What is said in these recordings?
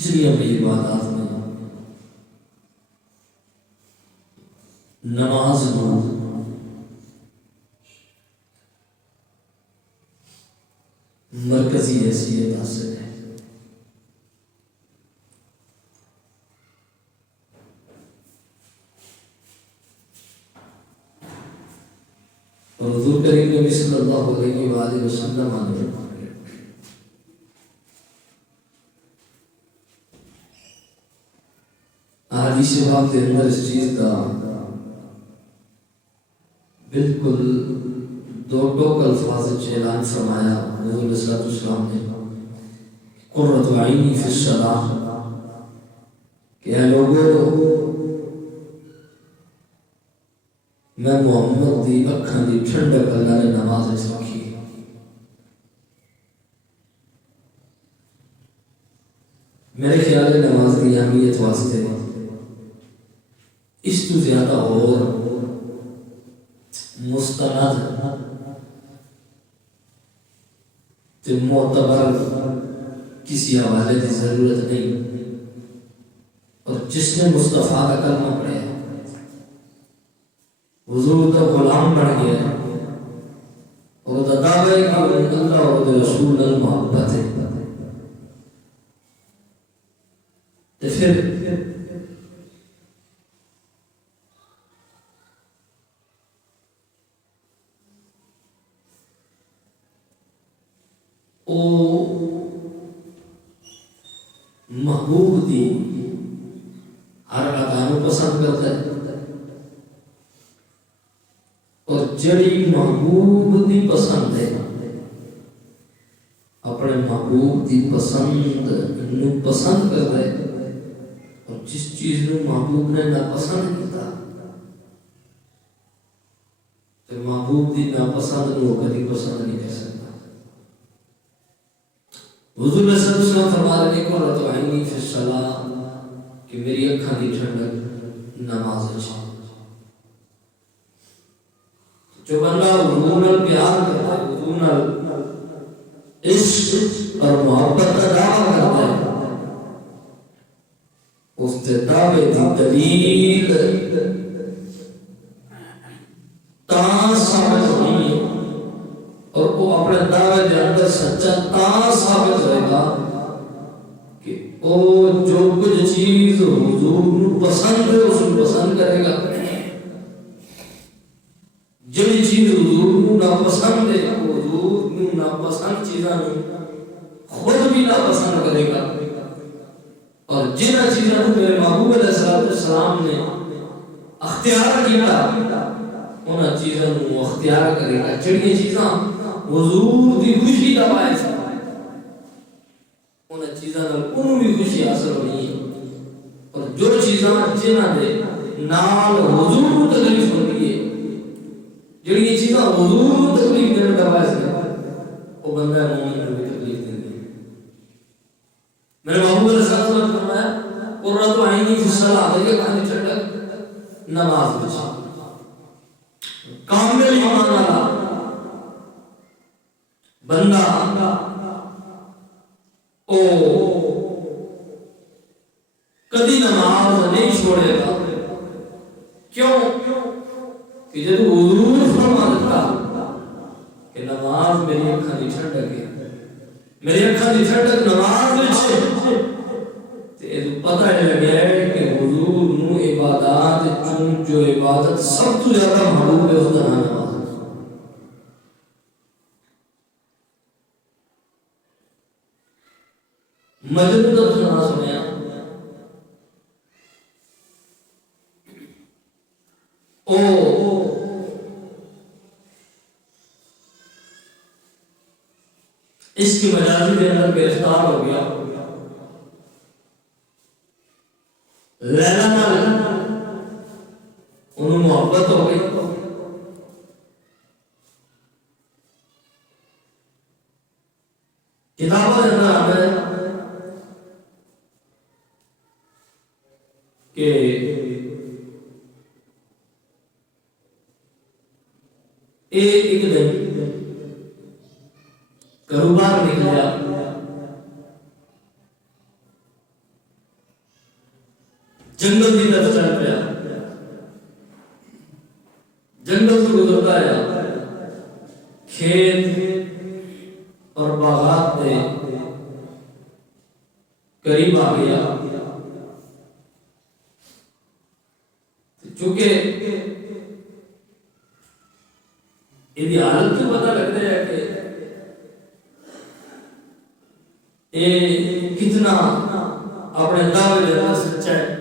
جتنی بھی عبادات میں نماز مرکزی حیثیت حاصل ہے. اور حضور کریم نبی صلی اللہ علیہ وآلہ وسلم نے احادیث پاک کے اندر اس چیز کا بالکل دو ٹوک الفاظ اعلان فرمایا. حضور علیہ الصلوۃ والسلام نے قرۃ عینی فی الصلاۃ کہ اے لوگو میں محمد دی اکھاں دی ٹھنڈک اللہ نے نماز وچ رکھی. میرے خیال ہے نماز کی اہمیت واسطے اس تو زیادہ اور مستند تے معتبر کسی حوالے کی ضرورت نہیں. اور جس نے مصطفیٰ کا کلمہ پڑھا حضور کا غلام بن گیا اور دعویٰ ہے کہ اللہ اور رسول اللہ محبت ہے تو پھر او محبوب دی ہر ادانو پسند کرتا ہے اور جڑی محبوب دی پسند ہے اپنے محبوب دی پسند نو پسند کرتا ہے. اور جس چیز نو محبوب نے ناپسند کیتا تو محبوب دی ناپسند نو کبھی پسند نہیں کر سکتا. حضور صلی اللہ علیہ وسلم فرما رہے ہیں قرۃ عینی فی الصلاۃ کہ میری اکھاں دی ٹھنڈک نماز وچ. جو بندہ حضور نال پیار کرتا ہے حضور نال عشق اور محبت کا دعویٰ کرتا ہے اس کے دعوے کی دلیل تاں ثابت ہونی ہے اور وہ اپنے دعوے کے اندر سچا تاں ثابت ہوئے گا کہ وہ جو کچھ چیز حضور نو پسند ہے اس کو پسند کرے گا. جڑی چیز حضور نو ناپسند ہے حضور نو ناپسند چیزاں خود بھی ناپسند کرے گا. اور جنہ چیزاں میرے محبوب علیہ السلام نے اختیار کیا انہاں چیزاں نو اختیار کرے گا. جڑی چیزاں حضور دی خوشی دا باعث انہاں چیزاں نال انہوں بھی خوشی حاصل ہونی ہے. اور جو چیزاں جنہاں دے نال حضور کو تکلیف ہوتی ہے جڑی چیزاں حضور کو تکلیف دینے کا باعث ہے وہ بندہ مومن کو بھی تکلیف دیندی ہے. میرے محبوب علیہ السلام نے فرمایا قرۃ عینی فی الصلاۃ کہ کھانی ٹھنڈک نماز وچ. کامل ایمان والا بندہ او کبھی نماز نہیں چھوڑے گا. کیوں کہ جب حضور فرما دیتا کہ نماز میری اکھاں دی ٹھنڈک ہے میری اکھاں دی ٹھنڈک نماز وچ تے پتہ لگ گیا ہے کہ حضور نو عبادات چون جو عبادت سب تو زیادہ محبوب ہے اس کا نام نماز. مجنون کا سنا سنیا اس کی مجازی کے اندر گرفتار ہو گیا. لیلا نال انہوں محبت ہو گئی. کتابوں کے اندر آتا ہے کہ ایک دن کاروبار نکلا جنگل کی طرف چل پیا، جنگل سے گزرتا ہے، کھیت اور باغات کے قریب آ گیا۔ چونکہ یہ حالت تو پتہ لگتا ہے کہ یہ کتنا اپنے دعوے جانا سچا ہے۔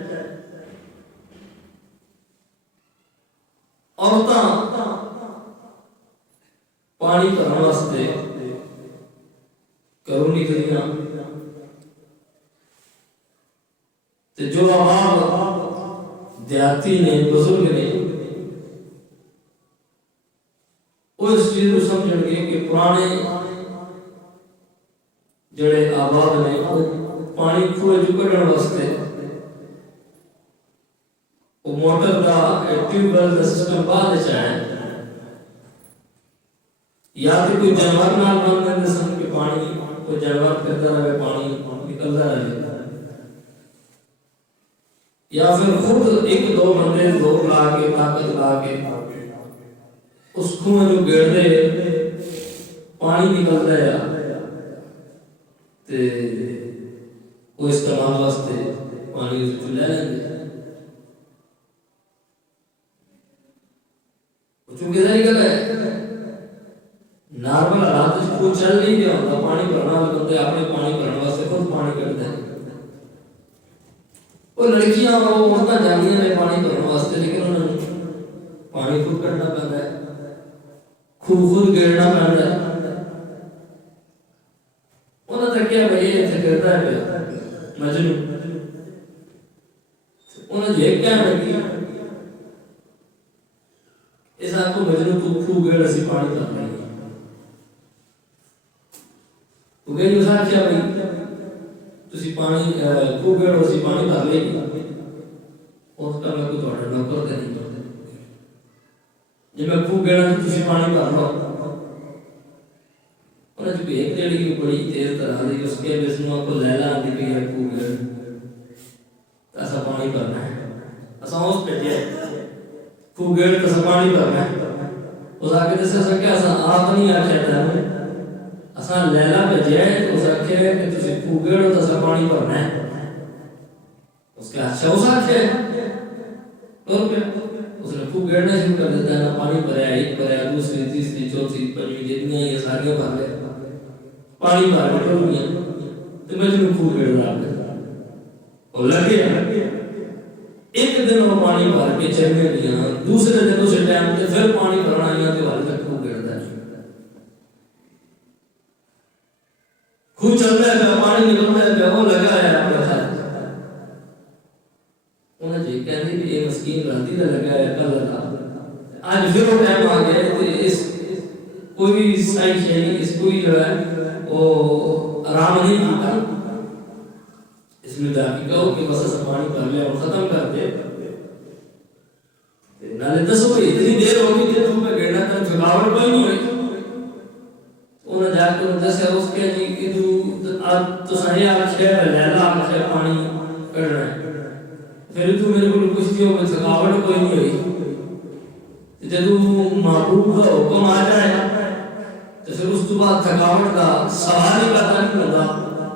عورتاں پانی بھرنے واسطے گھروں نکلیاں، جو عوام دیہاتی نے، بزرگ نے، وہ اس چیز کو سمجھ گئے کہ پرانے جڑے آباد نے وہ پانی کھوئے جو کڈن واسطے وہ موٹر کا ٹیوب ویل کا سسٹم بعد چاہے، یا پھر کوئی جانور نال بن دے سن کہ پانی کوئی جانور کرتا رہے، پانی نکلتا رہے، یا پھر خود ایک دو بندے زور لا کے طاقت لا کے اس کنویں جو گیڑ دے پانی نکلتا ہے تے وہ استعمال واسطے پانی اس کو لے لیں گے۔ چونکہ ذہنی گل ہے نارمل حالات کو چل نہیں دیا ہوتا، پانی بھرنا بندے اپنے پانی بھرنے واسطے خود پانی کرتے ہیں۔ وہ لڑکیاں وہ عورتیں جانیاں نے پانی بھرنے واسطے، لیکن انہوں نے پانی خود کرنا پڑتا ہے، خود گیڑنا پڑتا ہے۔ انہوں نے کیا بھائی یہ کرتا ہے مجنو، انہوں نے کیا لگی اس آپ کو مجنو تو خوب گیڑ اسی پانی بھرنا ہے۔ وہ کہیں جو ساتھ کیا بھائی تسی پانی خوب گیڑ اسی پانی بھر لے گی، اس کا میں کوئی توڑا نوکر دے نہیں کرتے، جب میں خوب گیڑا تو تسی پانی بھر لو۔ انہوں نے ایک جڑی کی بڑی تیز طرح دی اس کے بسنوں کو لیلا آدھی کہ یہ خوب گیڑ ایسا پانی بھرنا ہے، ایسا اس پہ جائے خوب گیڑ ایسا پانی بھرنا ہے۔ اس آگے جیسے ایسا کیا ایسا آپ نہیں آکھے تھا ایسا لیلا پہ جائے تو اس آکھے کہ تسی خوب گیڑ ایسا پانی بھرنا ہے، اس کے اچھا اس آکھے اور پہ اس نے خوب گیڑنا شروع کر دیتا ہے، پانی بھریا، ایک بھریا، دوسری، تیسری، چوتھی، پنجویں، جتنی یہ ساریاں بھر لے پانی بھر کے ٹوٹ گیا تو مجنو خوب گیڑ رہا ہے اور لگے ایک دن وہ پانی بھر کے چلنے دیا، دوسرے دن اسے ٹائم تے پھر پانی بھرنا یا تو والے تک خوب گیڑتا ہے، خوب چلتا ہے پانی نکلتا ہے وہ لگا ہے اپنے ساتھ۔ انہیں جی کہنے کہ یہ مسکین رہتی تھا لگا ہے کل اللہ آج پھر وہ ٹائم آ گیا ہے اس کوئی بھی سائٹ چاہیے، اس کوئی جو ہے وہ آرام نہیں کیتا، اس میں جاکی کہو کہ بس ایسا پانی بھر لیا اور ختم کر دے نالے دسو کہ اتنی دیر ہوگی تھے تو میں گیڑنا تھا تھکاوٹ کوئی نہیں ہوئی۔ انہیں جا کے انہیں دسے اس کے جی کہ تو سہی آکھے لیلا آکھے پانی کر رہا ہے، پھر تو میرے کو کشتیوں میں تھکاوٹ کوئی نہیں ہوئی، جب محبوب کا حکم آ جائے تو پھر اس کے بعد تھکاوٹ کا سوال ہی پیدا نہیں ہوتا،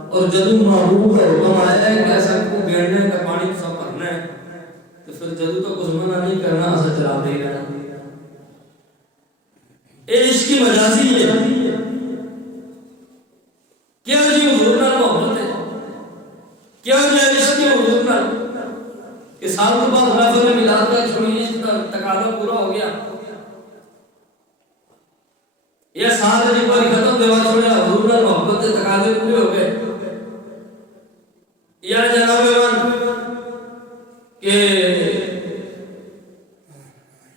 اور جب محبوب کا حکم آیا ہے کہ ایسا کو گیڑنے کا پانی سب بھرنا ہے تو پھر جدو تک اس منع نہیں کرنا ایسا چلا دے رہنا۔ عشق کی مجازی ہے کیا جی حضور نال محبت ہے، کیا جی عشق کے حضور نال کہ سال کے بعد محفل میلاد کا چھوڑی عشق کا تقاضا پورا ہو گیا، یا سال ایک بار ختم دیوا چھوڑا حضور نال محبت کے تقاضے پورے ہو گئے، یا جناب کہ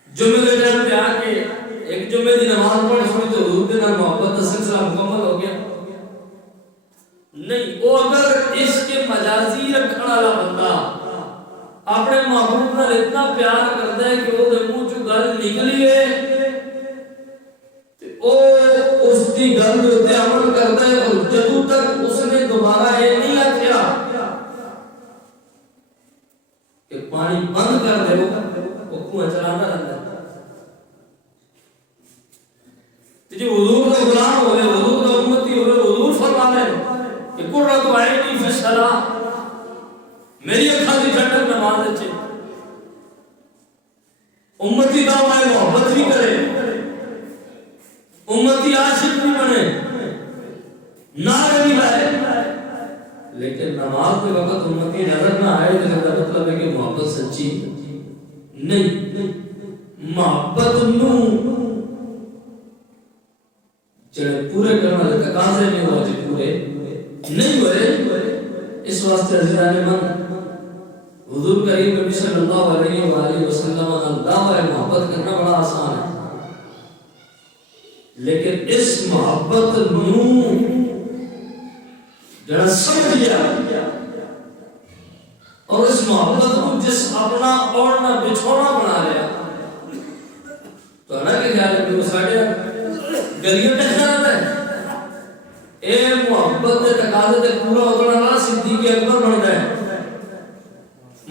جمعے کے ٹائم پہ آ کے ایک جمعے کی نماز پڑھ چھوڑی تو حضور کے نال محبت کا سلسلہ مکمل ہو گیا؟ نہیں، وہ اگر اس کے مجازی رکھنے والا بندہ اپنے محبوب نال اتنا پیار کرتا ہے کہ وہ دے منہ چوں گل نکلی ہے او اس کی گل تے عمل کرتا ہے، اور جدوں تک اس نے دوبارہ یہ نہیں آکھیا کہ امام ہوئے حضور کا امتی ہوئے حضور فرما رہے ہیں کہ قرۃ عینی فی الصلاۃ میری اکھاں دی ٹھنڈک نماز وچ امتی دعوی محبت بھی کرے امتی عاشق بھی بنے نعرے بھی لائے لیکن نماز کے وقت امتی نظر نہ آئے تو مطلب ہے کہ محبت سچی نہیں محبت نو جڑے پورے کرنا دے تقاضے نہیں ہوئے پورے نہیں ہوئے اس واسطے عزیزان من حضور کریم نبی صلی اللہ علیہ وآلہ وسلم دعوی محبت کرنا بڑا آسان ہے لیکن اس محبت نو جڑا سمجھ لیا اور اس محبت کو جس اپنا اوڑنا بچھونا بنا لیا تو اللہ کے خیال ہے کہ وہ ساڑھے گلیوں میں خیال ہے اے محبت دے تقاضے تے پورا اتنا نہ صدیق اکبر بن گئے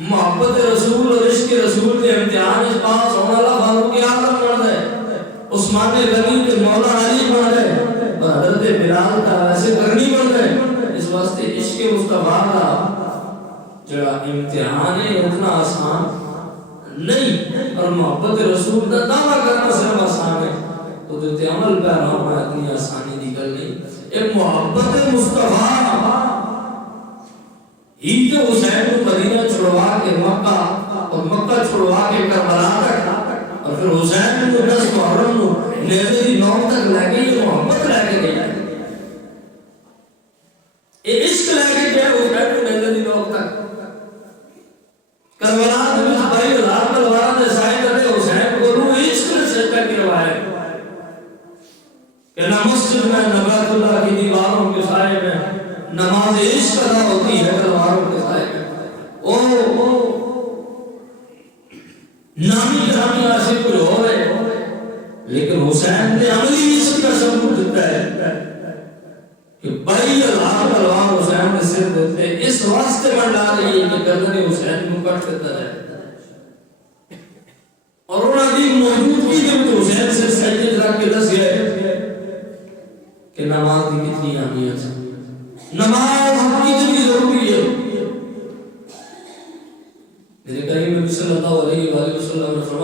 محبت رسول اور عشق رسول کے امتحان اس پاس ہونا اللہ فاروق اعظم بن گئے عثمان غنی کے مولا علی بن گئے اور حضرت بلال کا ویسے کرنی بن گئے اس واسطے عشق مصطفیٰ کا جڑا امتحان ہے اتنا آسان نہیں اور محبت رسول کا دعویٰ کرنا صرف آسان ہے تو دیتے عمل پیرا ہونا اتنی آسانی دی گل نہیں ایک محبت مصطفیٰ ہی کے حسین کو مدینہ چھڑوا کے مکہ اور مکہ چھڑوا کے کربلا تک اور پھر حسین کو 10 محرم کو نیزے دی نوک تک لے کے یہ محبت لے کے گئی یہ عشق لے کے گیا حسین کو نیزے دی نوک تک کربلا میں 22,000 تلوار نے سائے کرے حسین کو روح عشق نے سجدہ کی روایت کہ نہ مسجد میں نہ بیت اللہ کی دیواروں کے سائے میں نماز عشق ادا ہوتی ہے تلواروں کے سائے میں نامی گرامی عاشق کچھ ہو رہے لیکن حسین نے عملی عشق کا ثبوت دیتا ہے کہ 22,000 تلوار حسین نے سر دیتے اس واسطے میں ڈال رہی ہے کہ گردن حسین کو کٹ دیتا ہے اور انہوں نے موجودگی کے تو حسین سے سجدے رکھ کے دس گئے کہ نماز کی کتنی اہمیت ہے نماز